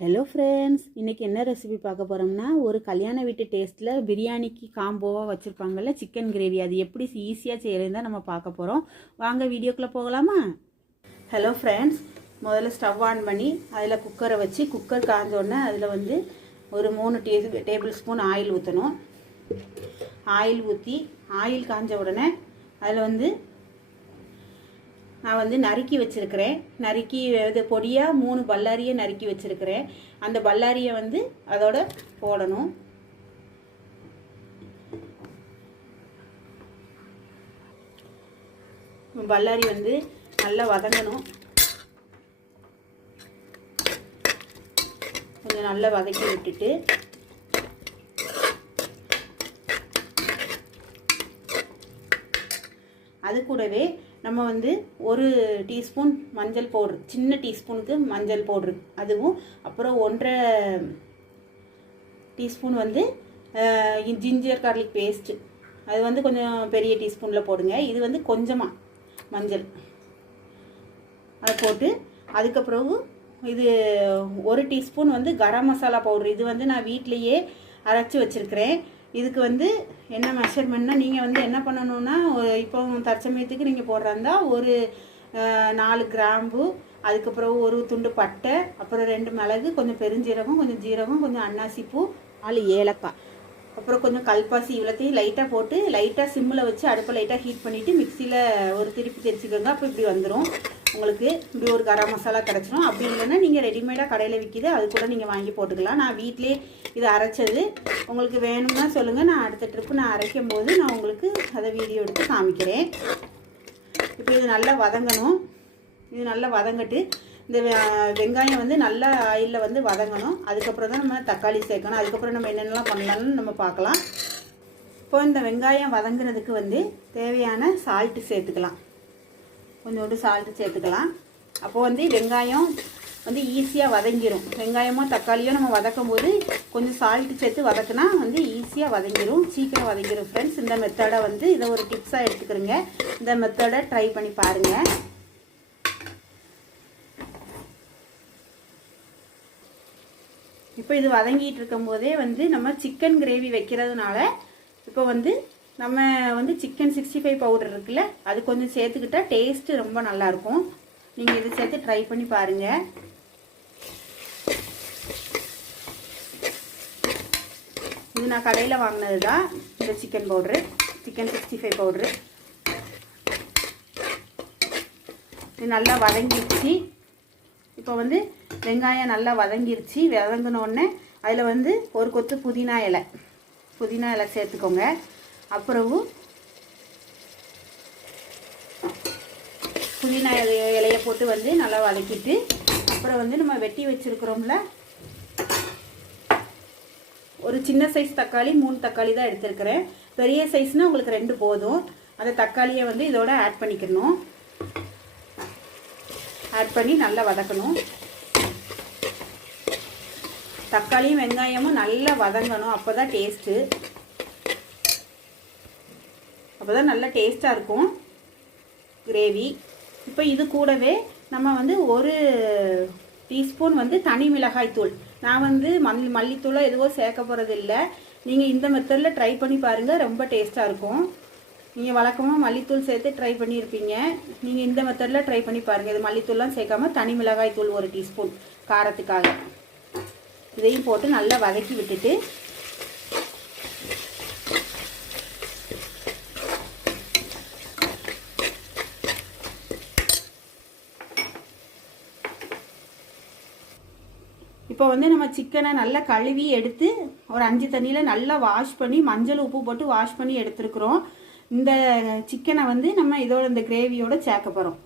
Hello friends இன்றைக்கி என்ன recipe பார்க்க போகிறோம்னா ஒரு கல்யாண வீட்டு டேஸ்ட்டில் பிரியாணிக்கு காம்போவாக வச்சுருப்பாங்கல்ல சிக்கன் கிரேவி அது எப்படி ஈஸியாக செய்கிறதுன்னு தான் நம்ம பார்க்க போகிறோம் வாங்க வீடியோக்குள்ளே போகலாமா? ஹலோ ஃப்ரெண்ட்ஸ் முதல்ல ஸ்டவ் ஆன் பண்ணி அதில் குக்கரை வச்சு குக்கர் காஞ்சோடனே அதில் வந்து ஒரு மூணு டே டேபிள் ஸ்பூன் ஆயில் ஊற்றணும் ஆயில் ஊற்றி ஆயில் காஞ்ச உடனே அதில் வந்து நான் வந்து நறுக்கி வச்சுருக்கிறேன். நறுக்கி இது பொடியாக மூணு பல்லாரியை நறுக்கி வச்சுருக்கிறேன். அந்த பல்லாரியை வந்து அதோட போடணும். பல்லாரி வந்து நல்லா வதங்கணும். கொஞ்சம் நல்லா வதக்கி விட்டுட்டு அது கூடவே நம்ம வந்து ஒரு டீஸ்பூன் மஞ்சள் பவுட்ரு சின்ன டீஸ்பூனுக்கு மஞ்சள் பவுட்ரு அதுவும் அப்புறம் ஒன்றரை டீஸ்பூன் வந்து ஜிஞ்சர் கார்லிக் பேஸ்ட்டு. அது வந்து கொஞ்சம் பெரிய டீஸ்பூனில் போடுங்க. இது வந்து கொஞ்சமாக மஞ்சள். அதை போட்டு அதுக்கப்புறம் இது ஒரு டீஸ்பூன் வந்து கரம் மசாலா பவுட்ரு. இது வந்து நான் வீட்லேயே அரைச்சி வச்சுருக்கிறேன். இதுக்கு வந்து என்ன மெஷர்மெண்ட்னா நீங்கள் வந்து என்ன பண்ணணும்னா இப்போ தற்சமயத்துக்கு நீங்கள் போடுறாந்தா ஒரு நாலு கிராம்பு அதுக்கப்புறம் ஒரு துண்டு பட்டை அப்புறம் ரெண்டு மிளகு கொஞ்சம் பெருஞ்சீரகம் கொஞ்சம் ஜீரகம் கொஞ்சம் அன்னாசிப்பூ நாலு ஏலக்காய். அப்புறம் கொஞ்சம் கல்பாசி இவ்வளோத்தையும் லைட்டாக போட்டு லைட்டாக சிம்மில் வச்சு அடுப்பை லைட்டாக ஹீட் பண்ணிவிட்டு மிக்சியில் ஒரு திருப்பி தெரிச்சுக்கோங்க. அப்போ இப்படி வந்துடும் உங்களுக்கு இப்படி ஒரு கரம் மசாலா கிடச்சிரும். அப்படி இல்லைன்னா நீங்கள் ரெடிமேடாக கடையில் விற்கிது அது கூட நீங்கள் வாங்கி போட்டுக்கலாம். நான் வீட்டிலே இது அரைச்சது. உங்களுக்கு வேணும்னா சொல்லுங்கள் நான் அடுத்த ட்ரிப்பு நான் அரைக்கும் போது நான் உங்களுக்கு அதை வீடியோ எடுத்து காமிக்கிறேன். இப்போ இது நல்லா வதங்கணும். இது நல்லா வதங்கட்டு. இந்த வெங்காயம் வந்து நல்லா ஆயிலில் வந்து வதங்கணும். அதுக்கப்புறம் தான் நம்ம தக்காளி சேர்க்கணும். அதுக்கப்புறம் நம்ம என்னென்னலாம் பண்ணலாம்னு நம்ம பார்க்கலாம். இப்போ இந்த வெங்காயம் வதங்குறதுக்கு வந்து தேவையான சால்ட்டு சேர்த்துக்கலாம். கொஞ்சோண்டு சால்ட்டு சேர்த்துக்கலாம். அப்போது வந்து வெங்காயம் வந்து ஈஸியாக வதங்கிடும் வெங்காயமோ தக்காளியோ நம்ம வதக்கும் போது கொஞ்சம் சால்ட்டு சேர்த்து வதக்குனா வந்து ஈஸியாக வதங்கிடும் சீக்கிரம் வதங்கிடும் ஃப்ரெண்ட்ஸ் இந்த மெத்தடை வந்து இதை ஒரு டிப்ஸாக எடுத்துக்கிறோங்க. இந்த மெத்தடை ட்ரை பண்ணி பாருங்கள் இப்போ இது வதங்கிட்டு இருக்கும் போதே வந்து நம்ம சிக்கன் கிரேவி வைக்கிறதுனால இப்போ வந்து நம்ம வந்து சிக்கன் சிக்ஸ்டி ஃபைவ் பவுடர் இருக்குல்ல அது கொஞ்சம் சேர்த்துக்கிட்டா டேஸ்ட்டு ரொம்ப நல்லாயிருக்கும். நீங்கள் இதை சேர்த்து ட்ரை பண்ணி பாருங்கள் இது நான் கடையில் வாங்கினது தான் இந்த chicken powder chicken sixty five powder இது நல்லா வதங்கிடுச்சு. இப்போ வந்து வெங்காயம் நல்லா வதங்கிருச்சு. வதங்கினோடனே அதில் வந்து ஒரு கொத்து புதினா இலை. புதினா இலை சேர்த்துக்கோங்க. அப்புறமும் புதினா இலைய இலையை போட்டு வந்து நல்லா வதக்கிட்டு அப்புறம் வந்து நம்ம வெட்டி வச்சுருக்குறோம்ல ஒரு சின்ன சைஸ் தக்காளி மூணு தக்காளி தான் எடுத்துருக்கிறேன். பெரிய சைஸ்னால் உங்களுக்கு ரெண்டு போதும். அந்த தக்காளியை வந்து இதோட ஆட் பண்ணிக்கணும். ஆட் பண்ணி நல்லா வதக்கணும். தக்காளியும் வெங்காயமும் நல்லா வதங்கணும். அப்போ தான் டேஸ்ட்டு அப்போ தான் நல்லா டேஸ்ட்டாக இருக்கும். கிரேவி இப்போ இது கூடவே நம்ம வந்து ஒரு டீஸ்பூன் வந்து தனி மிளகாய் தூள். நான் வந்து மல் மல்லித்தூளோ எதுவோ சேர்க்க போகிறது இல்லை நீங்கள் இந்த மெத்தடில் ட்ரை பண்ணி பாருங்கள் ரொம்ப டேஸ்ட்டாக இருக்கும். நீங்கள் வழக்கமாக மல்லித்தூள் சேர்த்து ட்ரை பண்ணியிருப்பீங்க நீங்கள் இந்த மெத்தடில் ட்ரை பண்ணி பாருங்கள் இது மல்லித்தூள்லாம் சேர்க்காம தனி மிளகாய் தூள் ஒரு டீஸ்பூன் காரத்துக்காக. இதையும் போட்டு நல்லா வதக்கி விட்டுட்டு இப்போ வந்து நம்ம சிக்கனை நல்லா கழுவி எடுத்து ஒரு அஞ்சு தண்ணியில் நல்லா வாஷ் பண்ணி மஞ்சள் உப்பு போட்டு வாஷ் பண்ணி எடுத்துருக்குறோம். இந்த சிக்கனை வந்து நம்ம இதோட இந்த கிரேவியோட சேர்க்க போகிறோம்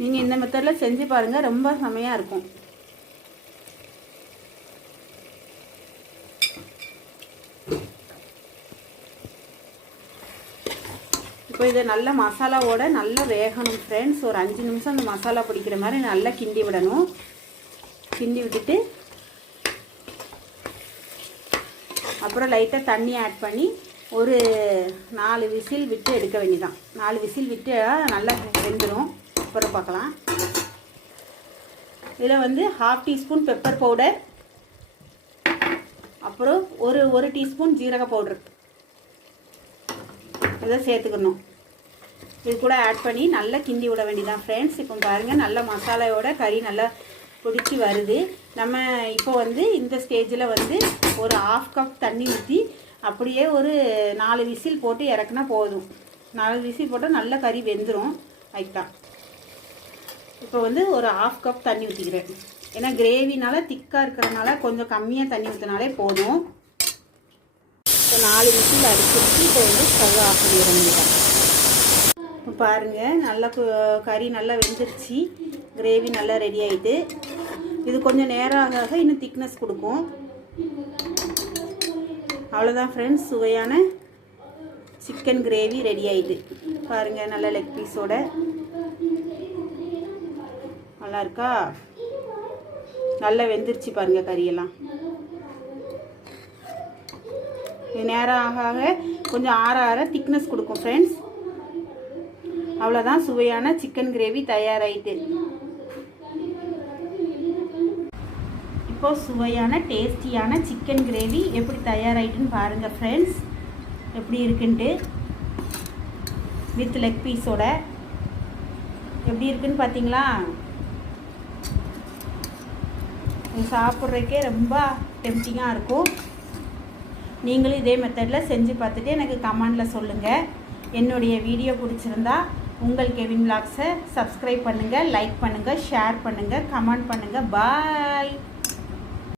நீங்கள் இந்த மெத்தடில் செஞ்சு பாருங்கள் ரொம்ப செமையாக இருக்கும். இப்போ இதை நல்ல மசாலாவோட நல்லா வேகணும் ஃப்ரெண்ட்ஸ் ஒரு அஞ்சு நிமிஷம் அந்த மசாலா பிடிக்கிற மாதிரி நல்லா கிண்டி விடணும். கிண்டி விட்டுட்டு அப்புறம் லைட்டாக தண்ணி ஆட் பண்ணி ஒரு நாலு விசில் விட்டு எடுக்க வேண்டியதான் நாலு விசில் விட்டு நல்லா வெந்துடும் அப்புறம் பார்க்கலாம். இதில் வந்து ஹாஃப் டீஸ்பூன் பெப்பர் பவுடர் அப்புறம் ஒரு ஒரு டீஸ்பூன் ஜீரக பவுடர் இதை சேர்த்துக்கணும். இது கூட ஆட் பண்ணி நல்லா கிண்டி விட வேண்டியதான் ஃப்ரெண்ட்ஸ் இப்போ பாருங்கள் நல்ல மசாலாவோட கறி நல்லா பிடிச்சி வருது. நம்ம இப்போ வந்து இந்த ஸ்டேஜில் வந்து ஒரு ஆஃப் கப் தண்ணி ஊற்றி அப்படியே ஒரு நாலு விசில் போட்டு இறக்குனா போதும். நாலு விசில் போட்டால் நல்ல கறி வெந்துடும் லைட்டாக இப்போ வந்து ஒரு ஆஃப் கப் தண்ணி ஊற்றிக்கிறேன் ஏன்னா கிரேவினால திக்காக இருக்கிறனால கொஞ்சம் கம்மியாக தண்ணி ஊற்றினாலே போதும். இப்போ நாலு விசில் அடிச்சிருச்சு. இப்போ வந்து ஸ்டவ் ஆஃப் பண்ணிடுறேன் இப்போ பாருங்கள் நல்லா கறி நல்லா வெந்துருச்சு. கிரேவி நல்லா ரெடி ஆகிட்டு இது கொஞ்சம் நேரம் ஆக ஆக இன்னும் திக்னஸ் கொடுக்கும். அவ்வளோதான் ஃப்ரெண்ட்ஸ் சுவையான சிக்கன் கிரேவி ரெடி ஆகிட்டு பாருங்கள் நல்ல லெக் பீஸோட நல்லா இருக்கா நல்லா வெந்துருச்சு பாருங்கள் கறியெல்லாம். நேரம் ஆக ஆக கொஞ்சம் ஆற ஆற திக்னஸ் கொடுக்கும் ஃப்ரெண்ட்ஸ் அவ்வளோதான் சுவையான சிக்கன் கிரேவி தயாராயிட்டு. இப்போ சுவையான டேஸ்டியான சிக்கன் கிரேவி எப்படி தயாராயிட்டுன்னு பாருங்கள் ஃப்ரெண்ட்ஸ் எப்படி இருக்குன்ட்டு. வித் லெக் பீஸோட எப்படி இருக்குன்னு பார்த்தீங்களா இது சாப்பிட்றதுக்கே ரொம்ப டெம்டிங்காக இருக்கும். நீங்களும் இதே மெத்தடில் செஞ்சு பார்த்துட்டு எனக்கு கமெண்டில் சொல்லுங்கள் என்னுடைய வீடியோ பிடிச்சிருந்தா உங்கள் கெவின் பிளாக்ஸை சப்ஸ்கிரைப் பண்ணுங்கள் லைக் பண்ணுங்கள் ஷேர் பண்ணுங்கள் கமெண்ட் பண்ணுங்கள் பாய்